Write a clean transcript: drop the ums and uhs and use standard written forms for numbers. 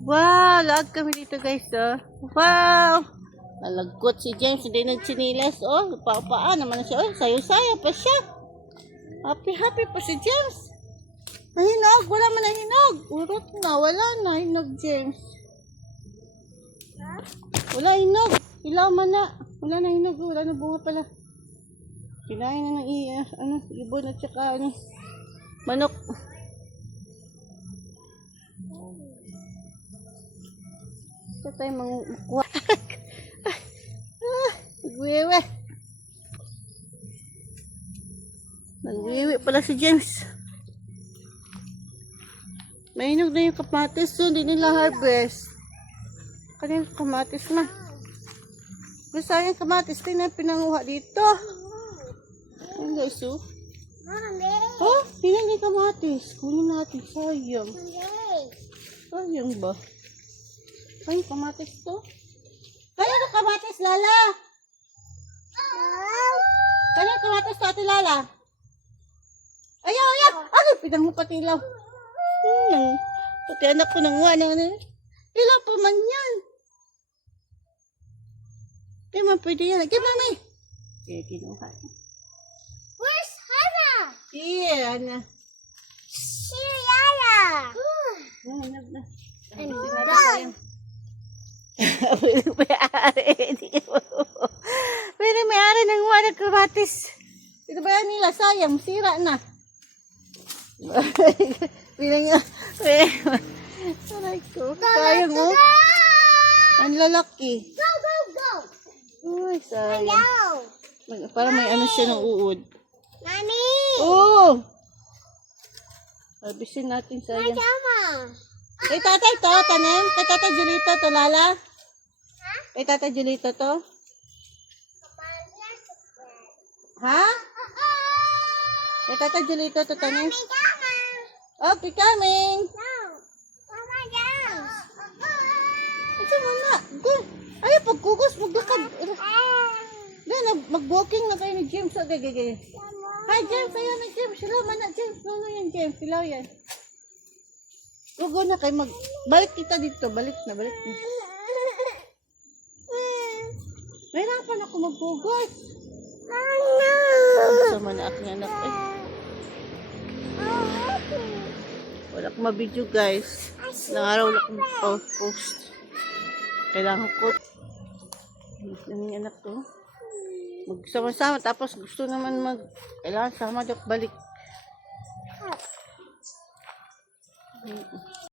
Wow, lag kami dito guys, oh. Wow! Nalagkot si James, hindi nagchinilas, oh. Paa naman siya, oh. Sayo-sayo pa siya. Happy pa si James. Nahinog, wala man nahinog. Urot na, wala na hinog, James. Wala hinog. Ilaw man na. Wala na hinog, wala na bunga pala. Kinain na ng ibon at saka manok. Ito tayo makuha. Nagwiwi. Nagwiwi pala si James. Mainog na yung kamatis. So, hindi nila harvest. Kanina kamatis na. Basta yung kamatis. Ito na pinanguha dito. Ayan guys, oh. Oh, tingnan yung kamatis. Kunin natin. Sayang. Sayang ba? Ay, kamatis to. Kaya na kamatis, Lala? Kaya kamatis to, Ate Lala? Ayaw! Ay, pinanguha pati ilaw. Pati anak ko nanguha na. Ilaw pa man yan. Di man pwede yan. Give mami. Okay, kinuha. Where's Hannah? Here, Ana. Yaya. Hanap na. And Done. Pwede may-ari ng walang kamatis. Ito ba yan nila? Sayang, sira na. Bilang nga. Aray ko. Sayang mo. Ang lalaki. Go! Uy, sayang. Hello. Parang may ano siya ng uod. Mommy. Oh! Harbisin natin, sayang. Mama. Kay tatay to, tanim. Kay tatay Julito to, Lala. Kay tatay Julito to. Ha? Kay tatay Julito to, tanim. Okay, coming. No. Mama, down. Ito muna. Go. Ay, pagkugos, maglakad. Mag-walking na kayo ni James. Okay. Hi, James. Ayaw na, James. Sila man na, James. No, yan, James. Silaw yan. Lugo na kayo. Balik kita dito. Balik na. Mahirapan ako mag-gugos. Sama na aking anak. Wala akong mabidyo, guys. Nangaraw na akong post. Kailangan ko. Yung anak ko. Magsama-sama. Tapos gusto naman kailangan sama dok balik.